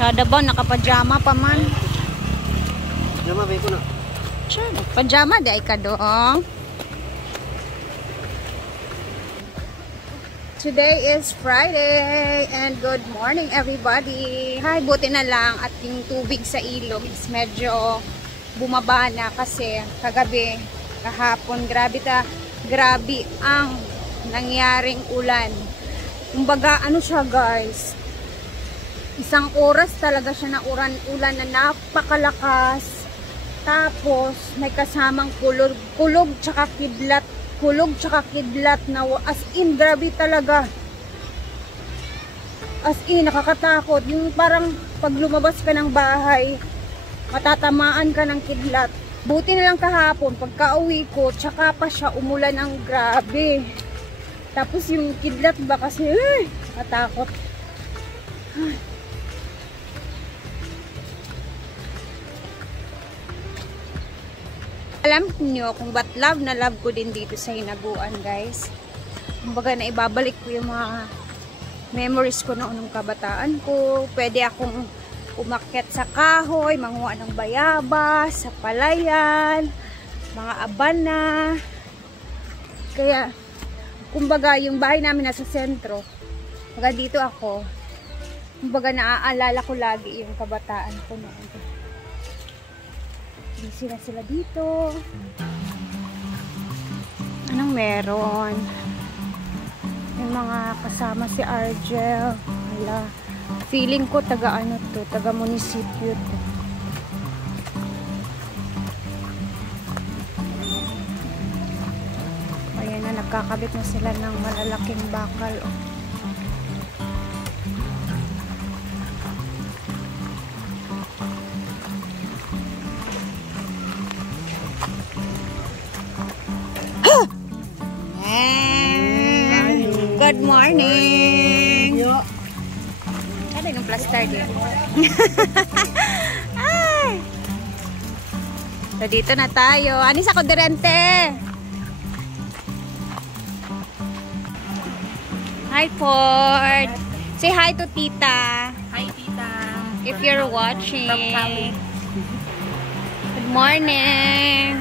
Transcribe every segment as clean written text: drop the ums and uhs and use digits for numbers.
Sada ba, nakapajama pa man. Pajama ba ko na? Sure, pajama di ay ka doong. Today is Friday and good morning everybody. Hi, buti na lang at yung tubig sa ilog is medyo bumaba na kasi kagabi, kahapon, grabe ang nangyaring ulan. Kumbaga, ano siya guys, isang oras talaga siya na ulan na napakalakas. Tapos, may kasamang kulog tsaka kidlat. Kulog tsaka kidlat na as in, grabe talaga. As in, nakakatakot. Yung parang pag lumabas ka ng bahay, matatamaan ka ng kidlat. Buti na lang kahapon, pagka-uwi ko, tsaka pa siya umulan ng grabe. Tapos yung kidlat ba kasi, natakot. Alam niyo kung ba't love na love ko din dito sa Hinaguan guys. Kumbaga na ibabalik ko yung mga memories ko noong kabataan ko. Pwede akong umakyat sa kahoy, manguha ng bayabas, sa palayan, mga abana. Kaya, kumbaga yung bahay namin nasa sentro. Kumbaga dito ako, kumbaga naaalala ko lagi yung kabataan ko noon. Busy na sila dito. Anong meron? May mga kasama si Argel. Wala. Feeling ko taga ano to, taga munisipyo to. Ayan na, nagkakabit na sila ng malalaking bakal. Good morning! Ano yung plaster din? Ay! So, dito na tayo. Anis ako dirente! Hi, Ford! Say hi to Tita! Hi, Tita! If you're watching. Good morning!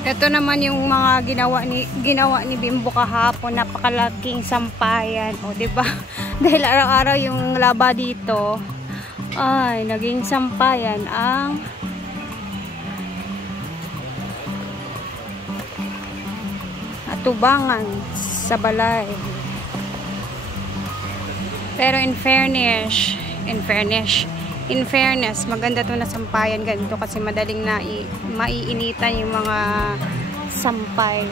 Ito naman yung mga ginawa ni Bimbo kahapon, napakalaking sampayan, o di ba? Dahil araw-araw yung laba dito, ay naging sampayan ang atubangan sa balay. Pero in fairness, maganda to na sampayan ganito kasi madaling maiinitan yung mga sampay.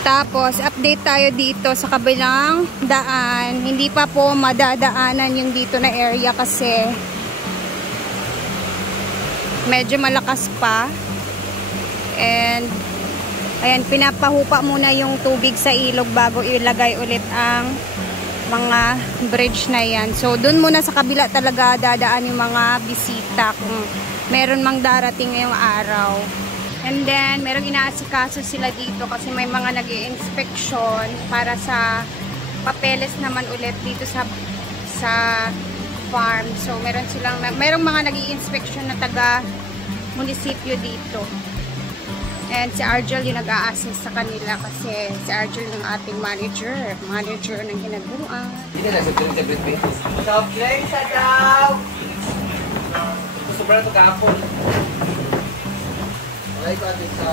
Tapos, update tayo dito sa kabilang daan. Hindi pa po madadaanan yung dito na area kasi medyo malakas pa. And, ayan, pinapahupa muna yung tubig sa ilog bago ilagay ulit ang mga bridge na yan. So, dun muna sa kabila talaga dadaan yung mga bisita kung meron mang darating ngayong araw. And then, merong inaasikaso sila dito kasi may mga nag-i-inspection para sa papeles naman ulit dito sa farm. So, merong mga nag-i-inspection na taga munisipyo dito. And si Argel yung nag-a-assist sa kanila kasi si Argel yung ating manager ng Hinaguan. Hindi na sa drink sa Britney. Soft drinks sa daw! Gusto ba na ito kahapon? Alay ko atin sa...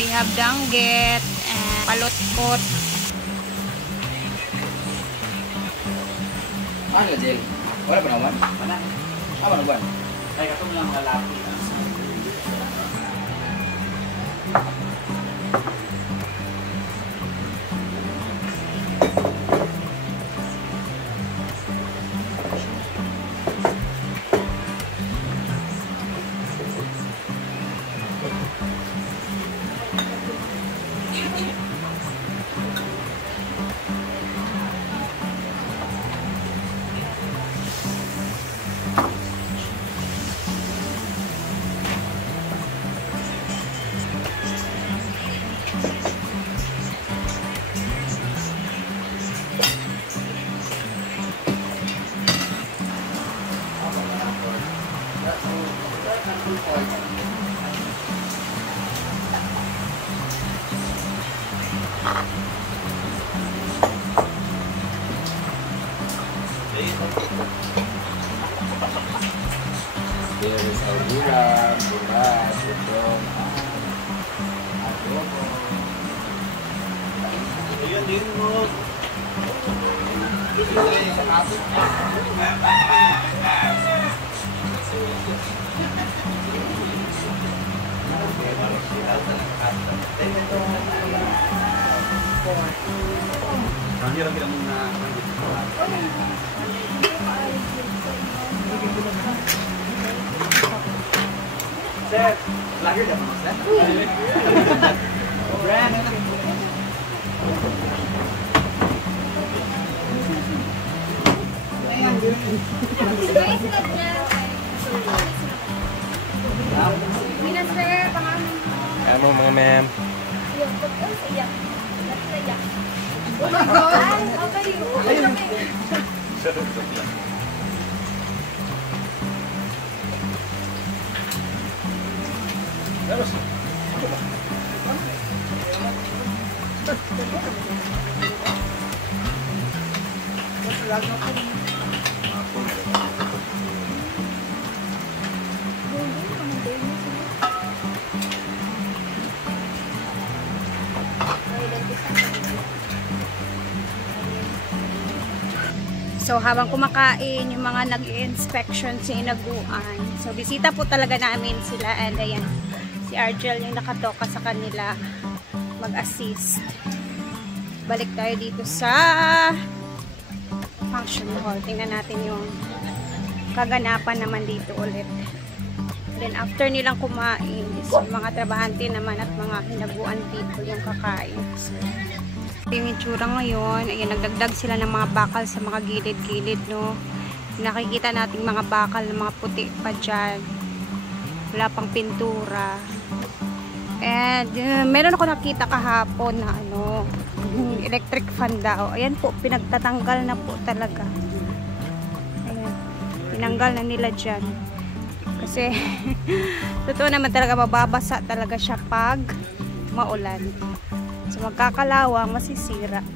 We have danggit and palotkot. Ano, Jel? Wala pa naman? Wala. Apa naman? Ay, katong lang lalaki. There is our burak, butong, adobo. Ayun din mo. Ito yung sa kapit. Kami lang bilang na Sir, lager dah mas dah. Brand. Mina sir, pangalan mo. Ano mga ma'am? Oh my God! Okay. So habang kumakain, yung mga nag-inspection si Inaguan. So bisita po talaga namin sila, and ayan, si Argel yung nakatoka sa kanila mag-assist. Balik tayo dito sa function hall. Tingnan natin yung kaganapan naman dito ulit. Then after nilang kumain, is yung mga trabahante naman at mga Hinaguan people yung kakain. So, yung itsura ngayon, ayan, nagdagdag sila ng mga bakal sa mga gilid-gilid, no? Nakikita nating mga bakal na mga puti pa dyan. Wala pang pintura. And meron ako nakita kahapon na ano, electric fan daw. Ayan po, pinagtatanggal na po talaga. Ayan, tinanggal na nila dyan. Kasi totoo naman talaga, mababasa talaga siya pag maulan. So magkakalawang, masisira.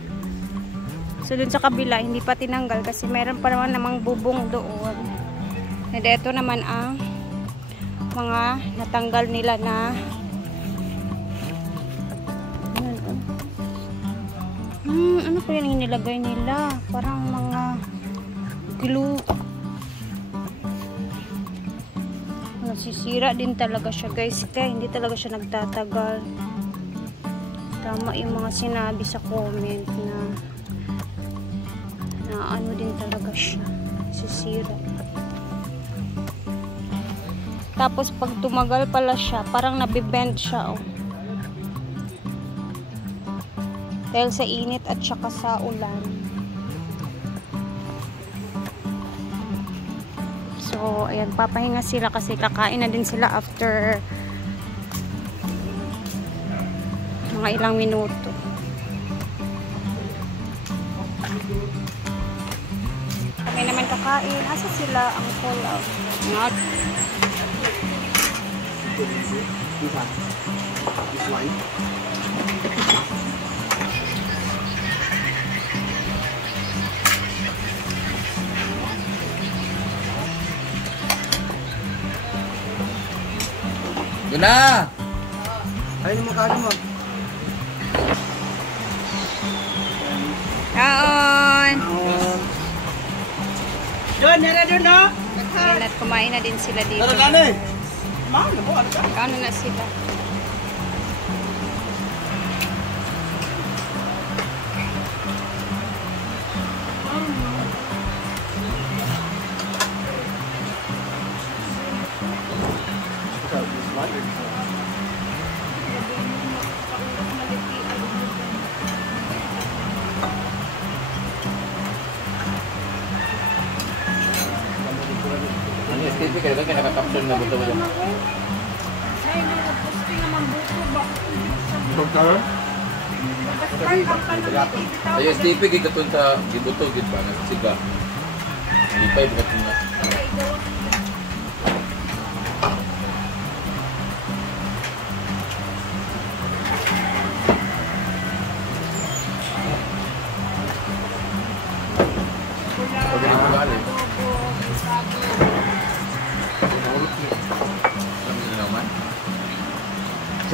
So dun sa kabila, hindi pa tinanggal kasi meron pa naman namang bubong doon. And ito naman ang mga natanggal nila na ano pa yun yung nilagay nila? Parang mga glue. Nasisira din talaga siya, guys. Kaya hindi talaga siya nagtatagal. Tama yung mga sinabi sa comment na ano din talaga siya, sisira. Tapos pag tumagal pala siya, parang nabibend siya, oh. Dahil sa init at saka sa ulan. So ayan, papahinga sila kasi kakain na din sila after mga ilang minuto. Kami naman kakain. Asa sila ang call out? Not. This one. Doon na! Ayun mo kagad mo. Kaon! Doon, nara doon na! Ayan, at kumain na din sila dito. Tara na eh! Mahal na po, ano ka? Kaon na sila. Ano yung STP kayo? Kaya nakakapsyon na buto mo yung... Doktor? Ay, STP kayo katun sa gibuto, gid ba? Nasiga. Hindi pa ibukat mo na.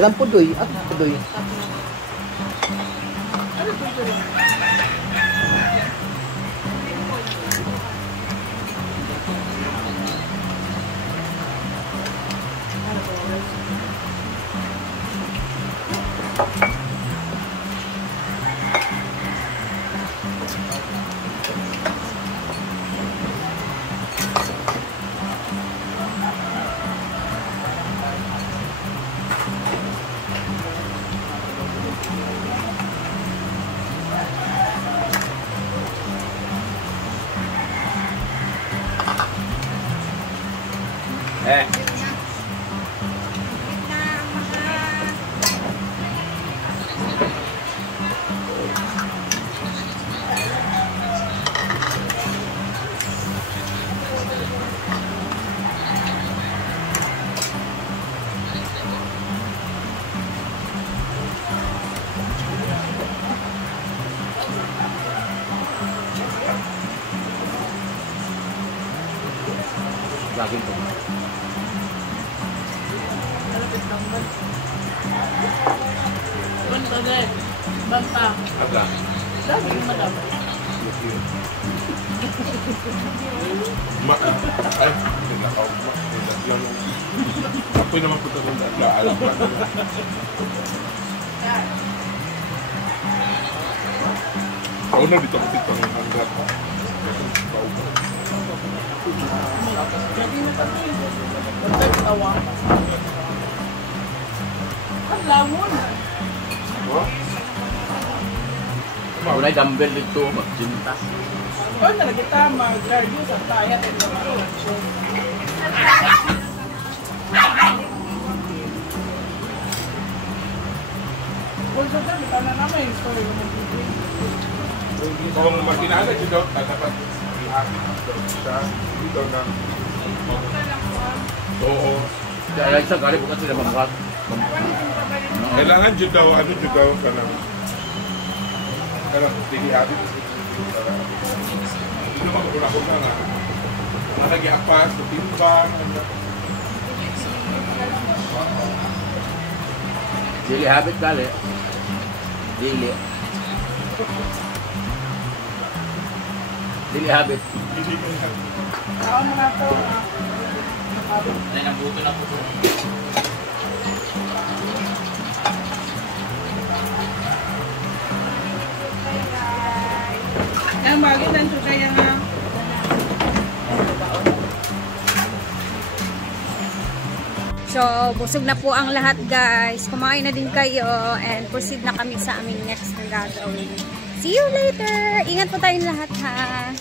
Dalam pudoy. At pudoy. Ano po ito lang? Laging po. Malapit lang ba? Banta din. Banta. Agla. Dami yung madami. Ay, nilakaw mo. Nilagyan mo. Apoy naman po ito kung alam mo. Ako na dito kasi ito ng hanggat. Jadi na kami. Banta yung tawa. Ang lamon. Mulai dumbbell dito, magsinta. Oh, na kita mag-cardio sa kaya at mag-action. Kung sa tabi, tala naman yung story ko mag-video. Kung makinala dito, dapat ihapit siya dito na. Oo. Kaya isa gali bukan sila mangkat. Kailangan dito daw, ano dito daw ka na. Kaya ihapit. Hindi naman ko na nga. Nalagi-apas, timbang, Daily habit gali. Daily. Daily habit. Ako mo na ito. Ay, nabuto na po. Yang bagay dan suka yang So, busog na po ang lahat guys. Kumain na din kayo and proceed na kami sa aming next na gagawin. See you later! Ingat po tayong lahat ha!